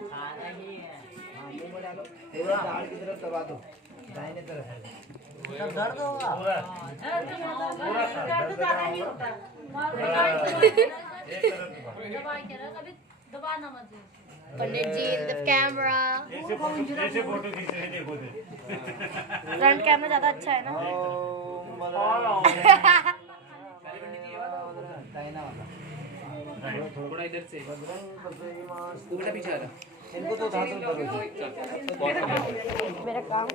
मुंह में डालो, थोड़ा दाढ़ की तरफ दबा दो, दाहिने तरफ है। तब दर्द होगा पूरा पूरा दर्द ज़्यादा नहीं होता। कभी दबाना मत। पंडित जी इन द कैमरा। ऐसे फोटो खींच रहे देखो दे। फ्रंट कैमरा ज्यादा अच्छा है ना। दाहिना वाला थोड़ा इधर से पूरा पीछे आ रहा। इनको तो उठा दो मेरा काम